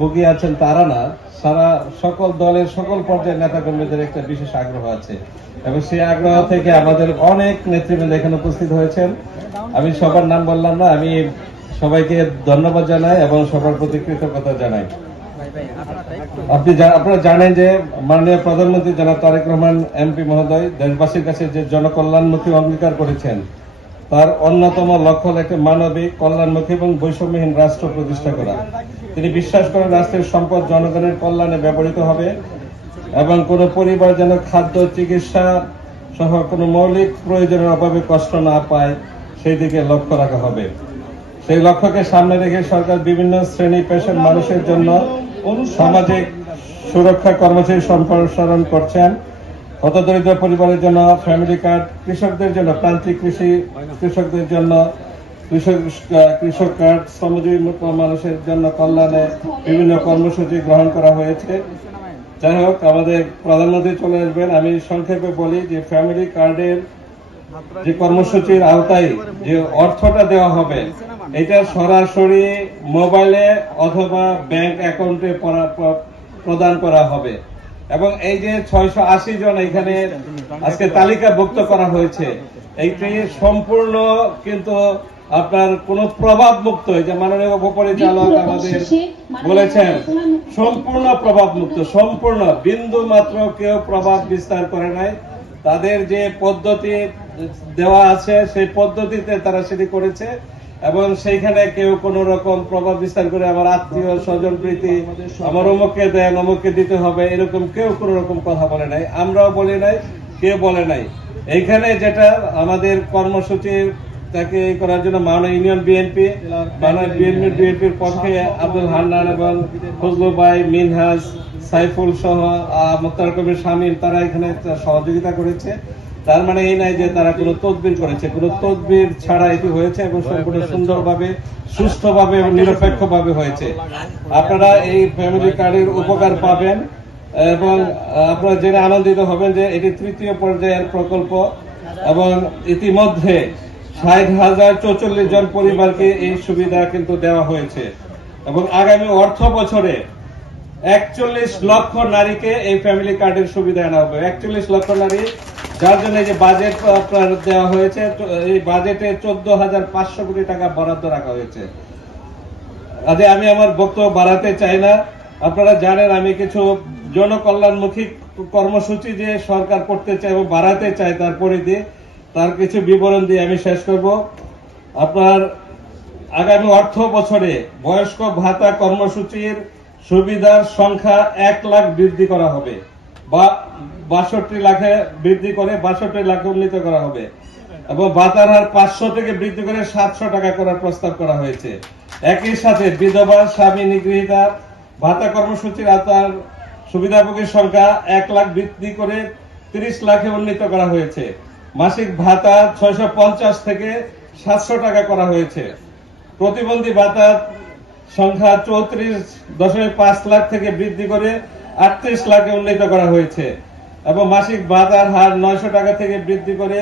ভুগি আছেন তারা না, সারা সকল দলের সকল পর্যায়ের নেতা কর্মীদের একটা বিশেষ আগ্রহ আছে এবং সেই আগ্রহ থেকে আমাদের অনেক নেতৃবৃন্দ এখানে উপস্থিত হয়েছেন। আমি সবার নাম বললাম না, আমি সবাইকে ধন্যবাদ জানাই এবং সবার প্রতি কৃতজ্ঞতা জানাই। আপনারা জানেন যে মাননীয় প্রধানমন্ত্রী জনাব তারেক রহমান এমপি মহোদয় দেশবাসীর কাছে যে জনকল্যাণমুখী অঙ্গীকার করেছেন, তার অন্যতম লক্ষ্য একটি মানবিক, কল্যাণমুখী এবং বৈষম্যহীন রাষ্ট্র প্রতিষ্ঠা করা। তিনি বিশ্বাস করেন রাষ্ট্রের সম্পদ জনগণের কল্যাণে ব্যবহৃত হবে এবং কোনো পরিবার যেন খাদ্য, চিকিৎসা সহ কোনো মৌলিক প্রয়োজনের অভাবে কষ্ট না পায় সেই দিকে লক্ষ্য রাখা হবে। সেই লক্ষ্যকে সামনে রেখে সরকার বিভিন্ন শ্রেণী পেশার মানুষের জন্য সামাজিক সুরক্ষা কর্মসূচি সম্প্রসারণ করছেন। হতদরিদ্র পরিবারের জন্য ফ্যামিলি কার্ড, কৃষকদের জন্য প্রান্তিক কৃষকদের জন্য কৃষক কার্ড, শ্রমজীবী মানুষের জন্য কল্যাণে বিভিন্ন কর্মসূচি গ্রহণ করা হয়েছে। যাই হোক, আমাদের প্রধানমন্ত্রী চলে আসবেন, আমি সংক্ষেপে বলি যে ফ্যামিলি কার্ডের যে কর্মসূচির আওতায় যে অর্থটা দেওয়া হবে, এটা সরাসরি মোবাইলে অথবা ব্যাংক অ্যাকাউন্টে প্রদান করা হবে এবং এই যে 680 জন এখানে আজকে তালিকাভুক্ত করা হয়েছে, এইটি সম্পূর্ণ কিন্তু আপনার কোন প্রভাব মুক্ত, যে মাননীয় উপপরিচালক আমাদের বলেছেন সম্পূর্ণ প্রভাব মুক্ত, সম্পূর্ণ বিন্দু মাত্র কেউ প্রভাব বিস্তার করে নাই। তাদের যে পদ্ধতি দেওয়া আছে সেই পদ্ধতিতে তারা সেটি করেছে এবং সেইখানে কেউ কোন রকম প্রভাব বিস্তার করে আমার আত্মীয় স্বজন প্রীতি আমার অমুককে দেন অমুককে দিতে হবে এরকম কেউ কোন রকম কথা বলে নাই, আমরাও বলি নাই, কেউ বলে নাই। এইখানে যেটা আমাদের কর্মসূচি তাকে করার জন্য মাননীয় ইউনিয়ন বিএনপির পক্ষে আব্দুল হান্নান এবং ফজলু ভাই, মিনহাজ, সাইফুল সহ মুক্তার কবির শামীম তারা এখানে সহযোগিতা করেছে। তার মানে এই নাই যে তারা কোনো তদবির করেছে, কোনো তদবির ছাড়া এটি হয়েছে এবং সম্পূর্ণ সুন্দরভাবে, সুস্থভাবে এবং নিরপেক্ষভাবে হয়েছে। আপনারা এই ফ্যামিলি কার্ডের উপকার পাবেন এবং আপনারা জেনে আনন্দিত হবেন যে এটি তৃতীয় পর্যায়ের প্রকল্প এবং ইতিমধ্যে 60,044 জন পরিবারকে এই সুবিধা কিন্তু দেওয়া হয়েছে এবং আগামী অর্থ বছরে 41 লক্ষ নারীকে এই ফ্যামিলি কার্ডের সুবিধা আনা হবে। 41 লক্ষ নারী, যার জন্য যে বাজেট দেওয়া হয়েছে, এই বাজেটে 14,500 কোটি টাকা বরাদ্দ রাখা হয়েছে। আজকে আমি আমার বক্তব্য বাড়াতে চাই না, আপনারা জানেন আমি কিছু জনকল্যাণমুখী কর্মসূচি যে সরকার করতে চায় এবং বাড়াতে চায় তার পরিধি, তার কিছু বিবরণ দিয়ে আমি শেষ করব। আপনার আগামী অর্থ বছরে বয়স্ক ভাতা কর্মসূচির সুবিধার সংখ্যা 1 লাখ বৃদ্ধি করা হবে বা 62 লাখে বৃদ্ধি করে 62 লাখে উন্নীত করা হবে এবং ভাতার হার 500 থেকে বৃদ্ধি করে 700 টাকা করার প্রস্তাব করা হয়েছে। একই সাথে বিধবা, স্বামী, নিগৃহীতা ভাতা কর্মসূচির আওতার সুবিধাভোগীর সংখ্যা 1 লাখ বৃদ্ধি করে 30 লাখে উন্নীত করা হয়েছে। মাসিক ভাতা 650 থেকে 700 টাকা করা হয়েছে। প্রতিবন্ধী ভাতার সংখ্যা 34.5 লাখ থেকে বৃদ্ধি করে 38 লাখে উন্নীত করা হয়েছে এবং মাসিক ভাতার হার 900 টাকা থেকে বৃদ্ধি করে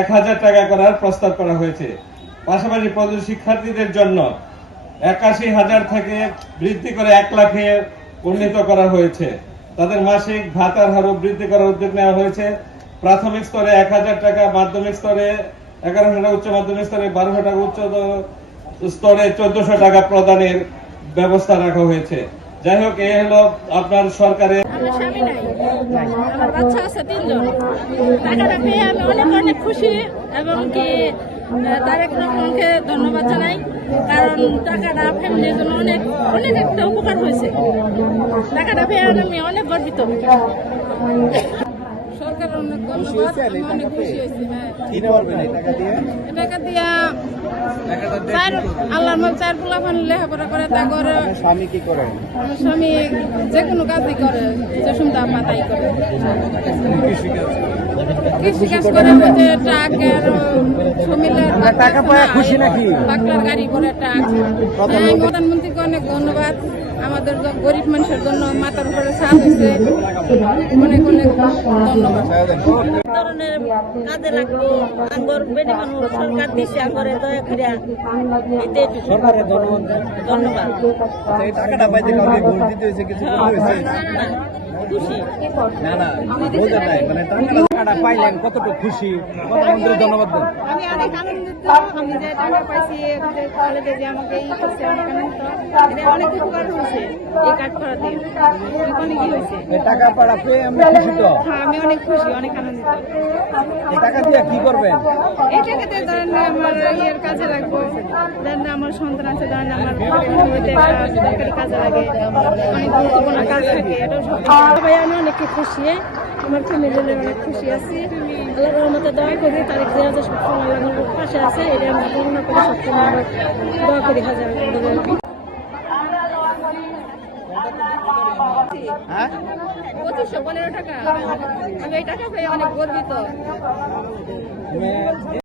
1000 টাকা করার প্রস্তাব করা হয়েছে। পাশাপাশি প্রতিবন্ধী শিক্ষার্থীদের জন্য 81,000 থেকে বৃদ্ধি করে 1 লাখে উন্নীত করা হয়েছে। তাদের মাসিক ভাতার হারও বৃদ্ধি করার উদ্যোগ নেওয়া হয়েছে। প্রাথমিক স্তরে 1000 টাকা, মাধ্যমিক স্তরে 1100 টাকা, উচ্চ মাধ্যমিক স্তরে 1200 টাকা, উচ্চ স্তরে 1400 টাকা প্রদানের ব্যবস্থা রাখা হয়েছে। যাই হোক, এই হলো আপনার সরকারের। আমার বাচ্চা আছে 3 জন। টাকাটা পেয়ে আমি অনেক অনেক খুশি এবং কি তারেক রহমানকে ধন্যবাদ জানাই, কারণ টাকাটা ফ্যামিলির জন্য অনেক অনেক একটা উপকার হয়েছে। টাকাটা পেয়ে আমি অনেক গর্বিত। সরকারের অনেক ধন্যবাদ, আমি অনেক খুশি হয়েছি। টাকা দিয়া আল্লাহর মন 4 পোলাপান লেখাপড়া করে। তা করে স্বামী কি করে? আমার স্বামী যে কোনো কাজই করে, যে সুন্দর পাতাই করে, কৃষিকাজ করে, যে ট্রাকের সমিলের টাকা পায় খুশি নাকি? বাকলার গাড়ি করে ট্রাক। প্রধানমন্ত্রীকে অনেক ধন্যবাদ, আমাদের গরিব মানুষের জন্য মাথার উপরে ছাদ হয়েছে। অনেক অনেক ধন্যবাদ। ধরনের কাজে লাগবো আঙ্গর বেডি মানুষ সরকার দিছে আঙ্গরে দয়া করিয়া এতে একটু সরকারের ধন্যবাদ। এই টাকাটা পাইতে কাউকে ঘুষ দিতে হয়েছে, কিছু করতে হয়েছে? খুশি না না, বোঝা নাই, মানে টাকাটা পাইলেন কতটুকু খুশি, প্রধানমন্ত্রী ধন্যবাদ দেন। আমি অনেক আনন্দিত। আমি যে টাকা পাইছি কলেজে যে আমাকে ই করছে অনেক আনন্দিত। এটা অনেক উপকার হয়েছে এই কার্ড করাতে, অনেক কি হয়েছে। এই টাকা পাড়া পেয়ে আমি খুশি তো। হ্যাঁ, আমি অনেক খুশি, অনেক আনন্দিত। এই টাকা দিয়ে কি করবেন? এই টাকাতে ধরেন আমার ইয়ের কাজে লাগবো, ধরেন আমার সন্তান আছে, ধরেন আমার সরকারি কাজে লাগে, অনেক গুরুত্বপূর্ণ কাজ থাকে। এটা সবাই আমি অনেক খুশি, আমার ফ্যামিলির অনেক খুশি আছি। আল্লাহর রহমতে দোয়া করি তারিখ যে হাজার সবসময় আল্লাহর পাশে আছে, এটা আমি কামনা করি, সবসময় আমরা দোয়া করি হাজার হ্যাঁ, 2515 টাকা। আমি এই টাকা পেয়ে অনেক গর্বিত। তুমি